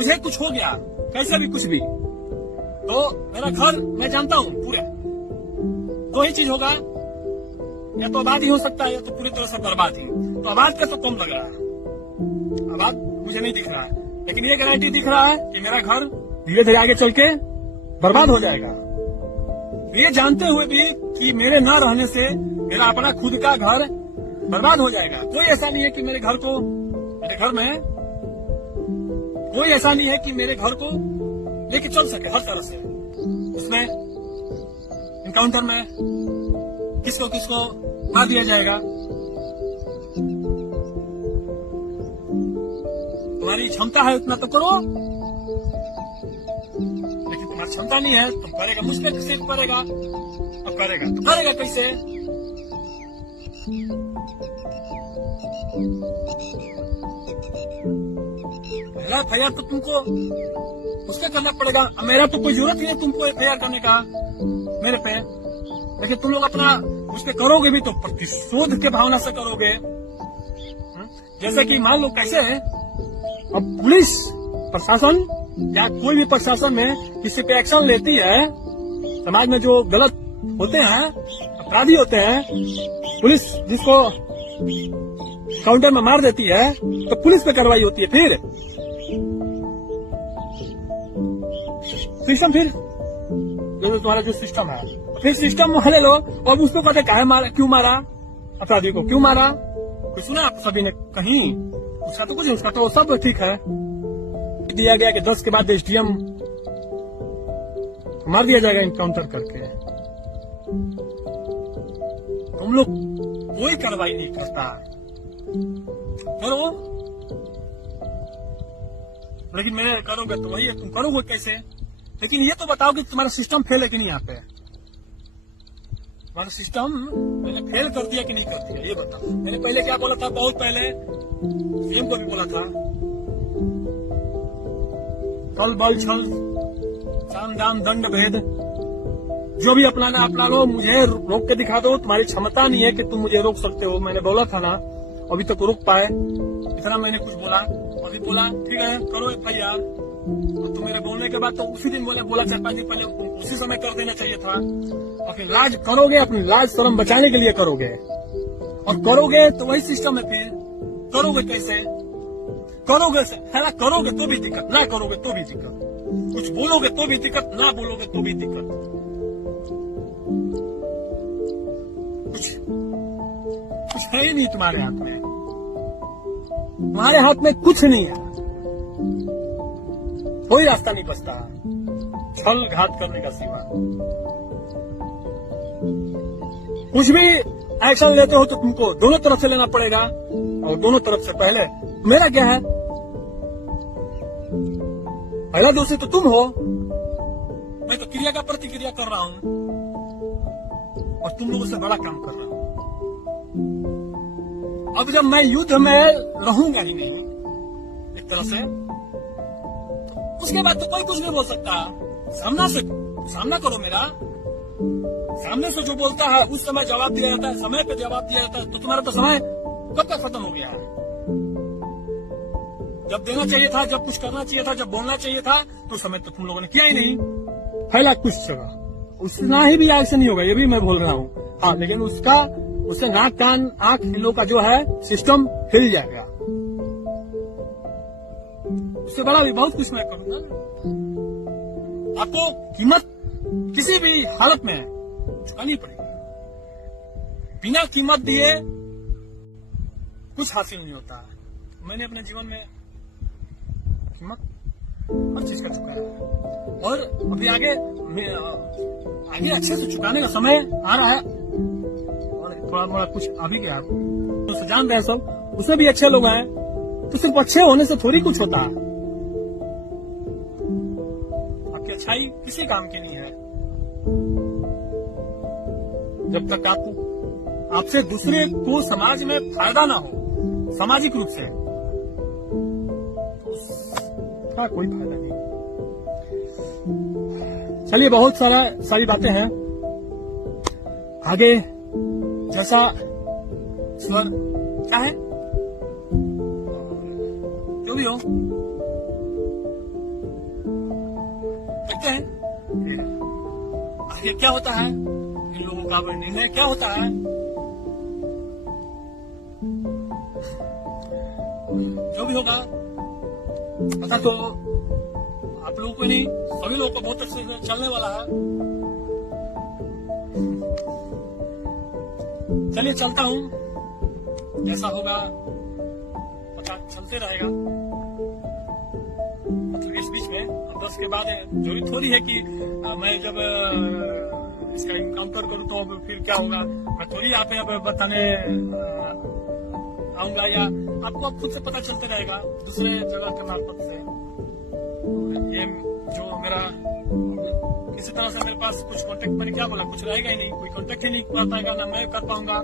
मुझे कुछ हो गया, कैसे भी कुछ भी, तो मेरा घर मैं जानता हूँ पूरे, दो ही चीज होगा, या तो आबाद ही हो सकता है या तो पूरी तरह से बर्बाद ही। तो आबाद का तो कम लग रहा है, आबाद मुझे नहीं दिख रहा है, लेकिन ये गारंटी दिख रहा है कि मेरा घर धीरे धीरे आगे चल के बर्बाद हो जाएगा। ये जानते हुए भी कि मेरे न रहने से मेरा अपना खुद का घर बर्बाद हो जाएगा। कोई ऐसा नहीं है कि मेरे घर में कोई ऐसा नहीं है कि मेरे घर को लेके चल सके हर तरह से। उसमें इनकाउंटर में किसको किसको मार दिया जाएगा। तुम्हारी क्षमता है उतना तो करो, लेकिन तुम्हारी क्षमता नहीं है, तुम करेगा मुझ पे सिर्फ करेगा। अब करेगा तो करेगा कैसे? पहला एफआईआर तो तुमको उसका करना पड़ेगा। मेरा तो कोई जरूरत नहीं है तुमको एफआईआर करने का मेरे पे, लेकिन तुम लोग अपना उस पे करोगे भी तो प्रतिशोध के भावना से करोगे। जैसे कि मान लो कैसे है, अब पुलिस प्रशासन या कोई भी प्रशासन में किसी पे एक्शन लेती है, समाज में जो गलत होते हैं, अपराधी होते हैं, पुलिस जिसको काउंटर में मार देती है तो पुलिस पे कार्रवाई होती है। फिर सिस्टम, फिर जो तुम्हारा जो सिस्टम है, फिर सिस्टम वाले लोग और उसको कहते काहे मारा, क्यों मारा, अपराधी को क्यों मारा। कुछ सुना आप सभी ने कहीं? उसका तो कुछ, उसका तो सब ठीक है। दिया गया कि 10 के बाद एसडीएम मार दिया जाएगा इनकाउंटर करके। तुम लोग कोई कार्रवाई नहीं करता, करो, लेकिन मेरे करोगे तो वही है, तुम करोगे कैसे? लेकिन ये तो बताओ कि तुम्हारा सिस्टम फेल है कि नहीं। यहाँ पे तुम्हारा सिस्टम मैंने फेल कर दिया कि नहीं कर दिया, ये बताओ। मैंने पहले क्या बोला था, बहुत पहले सीएम को भी बोला था, कल बल छल साम दाम दंड भेद, जो भी अपना लो, मुझे रोक के दिखा दो। तुम्हारी क्षमता नहीं है कि तुम मुझे रोक सकते हो। मैंने बोला था ना, अभी तक रोक पाए, इतना मैंने कुछ बोला। अभी बोला ठीक है करो एफआईआर, तो तुम मेरे बोलने के बाद तो उसी दिन बोला 4-5 दिन पहले, उसी समय कर देना चाहिए था। और फिर लाज करोगे, अपनी लाज शर्म बचाने के लिए करोगे, और करोगे तो वही सिस्टम है। फिर करोगे कैसे? करोगे है, करोगे तो भी दिक्कत, ना करोगे तो भी दिक्कत, कुछ बोलोगे तो भी दिक्कत, ना बोलोगे तो भी दिक्कत। कुछ है ही नहीं तुम्हारे हाथ में, तुम्हारे हाथ में कुछ नहीं है, कोई रास्ता नहीं बचता छल घात करने का सिवा। कुछ भी एक्शन लेते हो तो तुमको दोनों तरफ से लेना पड़ेगा, और दोनों तरफ से पहले मेरा क्या है, पहला दोषी तो तुम हो। मैं तो क्रिया का प्रतिक्रिया कर रहा हूं और तुम लोगों से बड़ा काम कर रहा हूं। अब जब मैं युद्ध में रहूंगा ही नहीं एक तरह से, तो उसके बाद तो कोई कुछ नहीं बोल सकता। सामना करो मेरा, सामने से जो बोलता है उस समय जवाब दिया जाता है, समय पे जवाब दिया जाता है। तो तुम्हारा तो समय कब का खत्म हो गया है? जब देना चाहिए था, जब कुछ करना चाहिए था, जब बोलना चाहिए था, तो समय तो तुम लोगों ने किया ही नहीं। फैला कुछ जगह, उसना ही भी एक्शन नहीं होगा, ये भी मैं बोल रहा हूँ। हाँ, लेकिन उससे नाक कान आंख हिलो का जो है सिस्टम हिल जाएगा। उससे बड़ा भी बहुत कुछ मैं करूंगा। आपको कीमत किसी भी हालत में चुकानी पड़ेगी। बिना कीमत दिए कुछ हासिल नहीं होता। मैंने अपने जीवन में कीमत हर चीज का चुकाया है, और अभी आगे अच्छे से चुकाने का समय आ रहा है। और थोड़ा मोड़ा कुछ अभी क्या तो जान रहे हैं सब, उसमें भी अच्छे लोग हैं, तो सिर्फ अच्छे होने से थोड़ी कुछ होता है। आपकी अच्छाई किसी काम की नहीं है। जब तक आपसे दूसरे को समाज में फायदा ना हो, सामाजिक रूप से, तो उसका कोई फायदा नहीं। चलिए, बहुत सारी बातें हैं आगे। जैसा स्वर क्या है, जो भी हो, देखते हैं कि आगे क्या होता है, इन लोगों का निर्णय क्या होता है। जो भी होगा पता तो आप लोगों को नहीं, सभी लोगों को बहुत अच्छे से चलने वाला है। चलिए चलता हूं, जैसा होगा पता चलते रहेगा। मतलब इस बीच में अब 10 के बाद जरूरी थोड़ी है कि मैं जब इसका इनकाउंटर करूं तो अब फिर क्या होगा, मैं थोड़ी यहाँ पे अब बताने आऊंगा, या आपको अब खुद से पता चलते रहेगा दूसरे जगह के मार्फत से। ये जो मेरा किसी तरह से मेरे पास कुछ कांटेक्ट, मैंने क्या बोला, कुछ रहेगा ही नहीं, कोई कांटेक्ट ही नहीं कर पाएगा, ना मैं कर पाऊंगा,